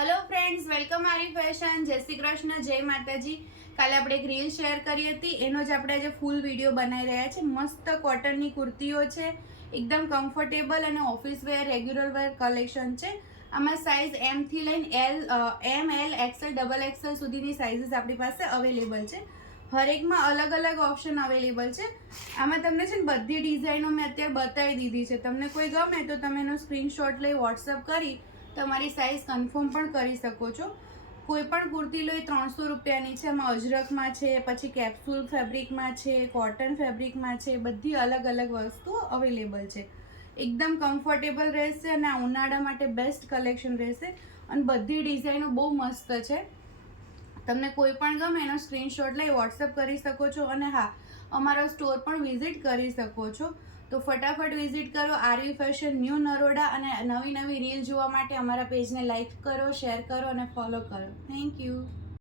Hello friends, welcome आरी fashion. जय श्री कृष्ण, जय माताजी। काले આપણે એક રીલ શેર કરી હતી, એનો જ આપણે આજે ફૂલ વિડીયો બનાવી રહ્યા છે। મસ્ત કોટનની કુર્તીઓ છે, એકદમ કમ્ફર્ટેબલ અને ઓફિસ વેર, રેગ્યુલર વેર કલેક્શન છે। આમાં સાઇઝ એમ થી લઈને એમ, એલ, એક્સએલ, ડબલ એક્સએલ સુધીની સાઇઝીસ આપણી પાસે અવેલેબલ છે। હરેકમાં અલગ અલગ ઓપ્શન અવેલેબલ છે। આમાં તમને છે ને બધી ડિઝાઇનો મેં અત્યારે બતાવી દીધી છે। તમને કોઈ ગમે તો તમે એનો સ્ક્રીનશોટ લઈ વોટ્સઅપ કરી તમારી સાઇઝ કન્ફર્મ પણ કરી શકો છો। કોઈ પણ કુર્તી લો એ 300 રૂપિયાની છે। એમાં અજરકમાં છે, પછી કેપ્સ્યુલ ફેબ્રિકમાં છે, કોટન ફેબ્રિકમાં છે, બધી અલગ અલગ વસ્તુઓ અવેલેબલ છે। એકદમ કમ્ફર્ટેબલ રહેશે અને આ ઉનાળા માટે બેસ્ટ કલેક્શન રહેશે અને બધી ડિઝાઇનો બહુ મસ્ત છે। તમને કોઈ પણ ગમે એનો સ્ક્રીનશોટ લઈ વોટ્સઅપ કરી શકો છો અને હા, અમારો સ્ટોર પણ વિઝિટ કરી શકો છો। તો ફટાફટ વિઝિટ કરો આરવી ફેશન ન્યૂ નરોડા અને નવી રીલ જોવા માટે અમારા પેજને લાઈક કરો, શેર કરો અને ફોલો કરો। Thank you.